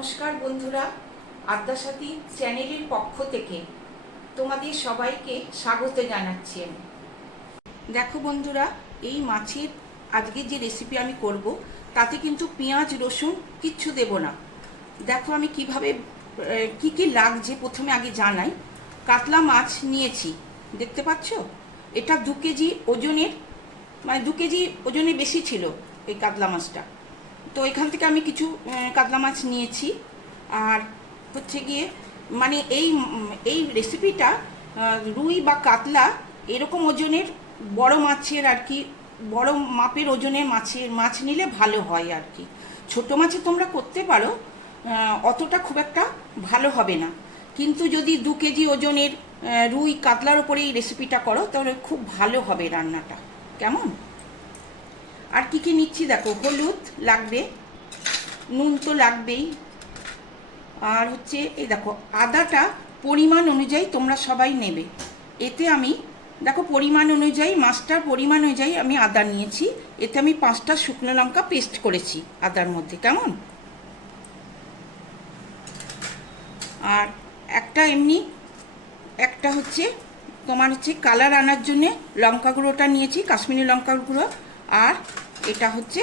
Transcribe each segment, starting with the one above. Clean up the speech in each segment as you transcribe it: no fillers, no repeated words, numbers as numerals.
নমস্কার বন্ধুরা, আদ্যাসাথী চ্যানেলের পক্ষ থেকে তোমাদের সবাইকে স্বাগত জানাচ্ছি আমি। দেখো বন্ধুরা, এই মাছের আজকে যে রেসিপি আমি করব তাতে কিন্তু পেঁয়াজ রসুন কিচ্ছু দেব না। দেখো আমি কিভাবে কি কি লাগছে প্রথমে আগে জানাই। কাতলা মাছ নিয়েছি, দেখতে পাচ্ছ? এটা 2 কেজি ওজনের, মানে 2 কেজি ওজনে বেশি ছিল এই কাতলা মাছটা। তো এখান থেকে আমি কিছু কাতলা মাছ নিয়েছি। আর হচ্ছে গিয়ে মানে এই রেসিপিটা রুই বা কাতলা এরকম ওজনের বড় মাছের আর কি, বড় মাপের ওজনের মাছ নিলে ভালো হয় আর কি। ছোটো মাছে তোমরা করতে পারো, অতটা খুব একটা ভালো হবে না। কিন্তু যদি 2 কেজি ওজনের রুই কাতলার উপরে এই রেসিপিটা করো তাহলে খুব ভালো হবে রান্নাটা। কেমন? আর কি কি নিচ্ছি দেখো, হলুদ লাগবে, নুন তো লাগবেই, আর হচ্ছে এই দেখো আদাটা পরিমাণ অনুযায়ী তোমরা সবাই নেবে। এতে আমি দেখো পরিমাণ অনুযায়ী, মাছটার পরিমাণ অনুযায়ী আমি আদা নিয়েছি। এতে আমি 5টা শুকনো লঙ্কা পেস্ট করেছি আদার মধ্যে। কেমন? আর একটা হচ্ছে তোমার হচ্ছে কালার আনার জন্যে লঙ্কা গুঁড়োটা নিয়েছি, কাশ্মীরি লঙ্কার গুঁড়ো। আর এটা হচ্ছে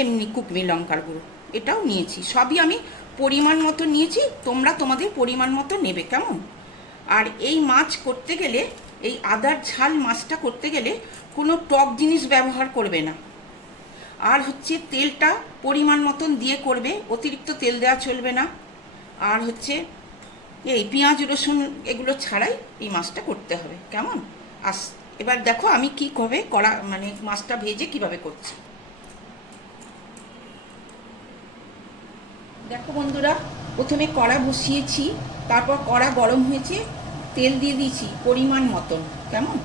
এমনি কুকমি লঙ্কার গুঁড়ো, এটাও নিয়েছি। সবই আমি পরিমাণ মতো নিয়েছি, তোমরা তোমাদের পরিমাণ মতো নেবে। কেমন? আর এই মাছ করতে গেলে, এই আদার ঝাল মাছটা করতে গেলে কোনো টক জিনিস ব্যবহার করবে না। আর হচ্ছে তেলটা পরিমাণ মতন দিয়ে করবে, অতিরিক্ত তেল দেওয়া চলবে না। আর হচ্ছে এই পেঁয়াজ রসুন এগুলো ছাড়াই এই মাছটা করতে হবে। কেমন? এবার দেখো আমি কি করে মানে মাছটা ভেজে কিভাবে করছি। দেখো বন্ধুরা, প্রথমে কড়া বসিয়েছি, তারপর কড়া গরম হয়েছে, তেল দিয়ে দিয়েছি পরিমাণ মতন। কেমন?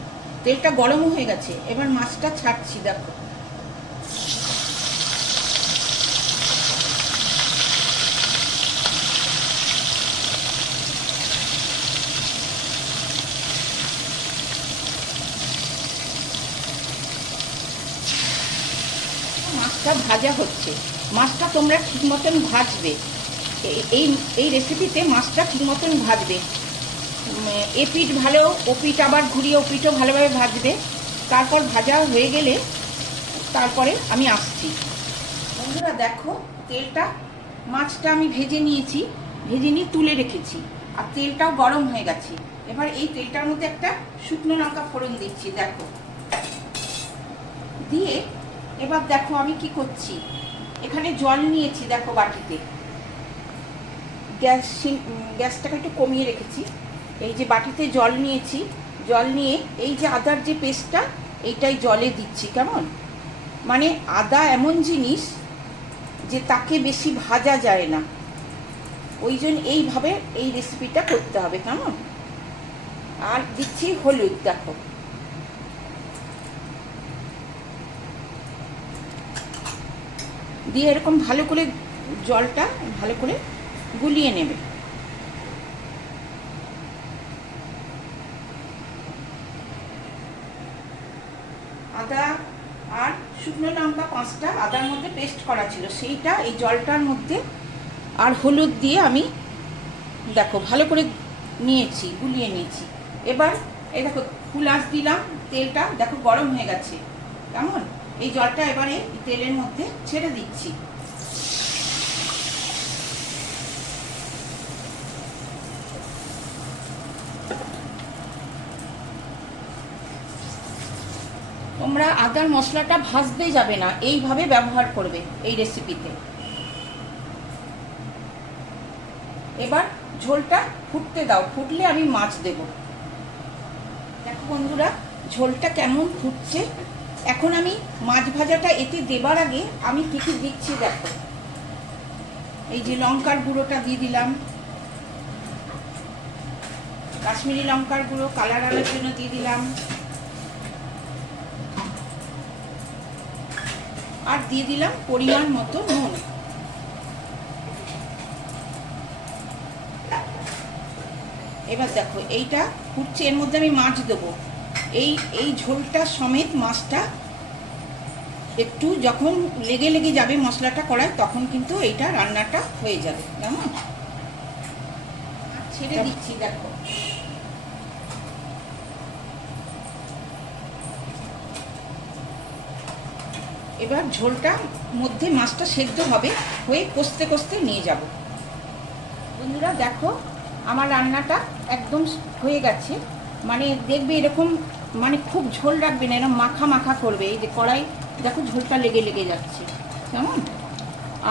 তেলটা গরম হয়ে গেছে, এবার মাছটা ছাড়ছি। দেখো মাছটা ভাজা হচ্ছে। মাছটা তোমরা ঠিক মতন ভাজবে, এই এই রেসিপিতে মাছটা ঠিক মতন ভাজবে। এপিঠ ভালো, ওপিঠ আবার ঘুরিয়ে ওপিঠও ভালোভাবে ভাজবে। তারপর ভাজা হয়ে গেলে তারপরে আমি আসছি। বন্ধুরা দেখো, মাছটা আমি ভেজে নিয়েছি, ভেজে নিয়ে তুলে রেখেছি। আর তেলটাও গরম হয়ে গেছে। এবার এই তেলটার মধ্যে একটা শুকনো লঙ্কা ফোড়ন দিচ্ছি। দেখো দিয়ে এবার দেখো আমি কি করছি। এখানে জল নিয়েছি, দেখো বাটিতে। গ্যাসটাকে একটু কমিয়ে রেখেছি। এই যে বাটিতে জল নিয়েছি, জল নিয়ে এই যে আদার যে পেস্টটা এইটাই জলে দিচ্ছি। কেমন? মানে আদা এমন জিনিস যে তাকে বেশি ভাজা যায় না, ওই জন্য এইভাবে এই রেসিপিটা করতে হবে। কেমন? আর দিচ্ছি হলুদ। দেখো দিয়ে এরকম ভালো করে জলটা ভালো করে গুলিয়ে নেবে। আদা আর শুকনো লঙ্কা 5টা আদার মধ্যে পেস্ট করা ছিল, সেইটা এই জলটার মধ্যে আর হলুদ দিয়ে আমি দেখো ভালো করে নিয়েছি, গুলিয়ে নিয়েছি। এবার এই দেখো ফুল আঁচ দিলাম, তেলটা দেখো গরম হয়ে গেছে। কেমন? এই জলটা এবারে তেলের মধ্যে ছেড়ে দিচ্ছি। তোমরা আদার মশলাটা ভাজতে যাবে না, এইভাবে ব্যবহার করবে এই রেসিপিতে। এবার ঝোলটা ফুটতে দাও, ফুটলে আমি মাছ দেব। দেখো বন্ধুরা, ঝোলটা কেমন ফুটছে। এখন আমি মাছ ভাজাটা এতে দেবার আগে আমি কি কি দিচ্ছি দেখো। এই যে লঙ্কার গুঁড়োটা দিয়ে দিলাম, কাশ্মীরি লঙ্কার গুঁড়ো কালার আনার জন্য দিয়ে দিলাম। আর দিয়ে দিলাম পরিমাণ মতো নুন। এবার দেখো এইটা ফুটছে, এর মধ্যে আমি মাছ দেবো। এই ঝোলটা সমেত মাছটা একটু যখন লেগে লেগে যাবে মশলাটা কড়ায়, তখন কিন্তু এইটা রান্নাটা হয়ে যাবে। কেমন? ছেড়ে দিচ্ছি, দেখো। এবার ঝোলটা মধ্যে মাছটা সেদ্ধ হবে, হয়ে কষতে কষতে নিয়ে যাব। বন্ধুরা দেখো, আমার রান্নাটা একদম হয়ে গেছে। মানে দেখবে এরকম, মানে খুব ঝোল রাখবে না, এরকম মাখা মাখা করবে। এই যে কড়াই দেখো ঝোলটা লেগে লেগে যাচ্ছে, কেমন?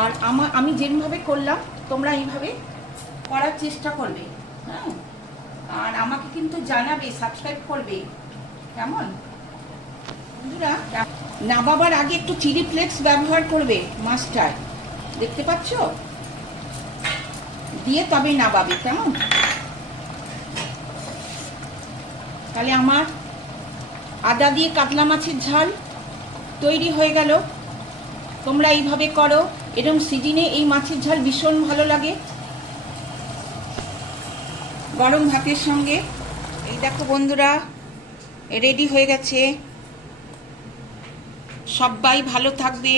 আর আমি যেভাবে করলাম তোমরা এইভাবে করার চেষ্টা করবে, হ্যাঁ। আর আমাকে কিন্তু জানাবে, সাবস্ক্রাইব করবে, কেমন? বন্ধুরা নাবাবার আগে একটু চিলি ফ্লেক্স ব্যবহার করবে মাছটায়, দেখতে পাচ্ছ? দিয়ে তবে নাবাবে, কেমন? তাহলে আমার আদা দিয়ে কাতলা মাছের ঝাল তৈরি হয়ে গেল। তোমরা এইভাবে করো, এরকম সিজনে এই মাছের ঝাল ভীষণ ভালো লাগে গরম ভাতের সঙ্গে। এই দেখো বন্ধুরা, রেডি হয়ে গেছে। সবাই ভালো থাকবে।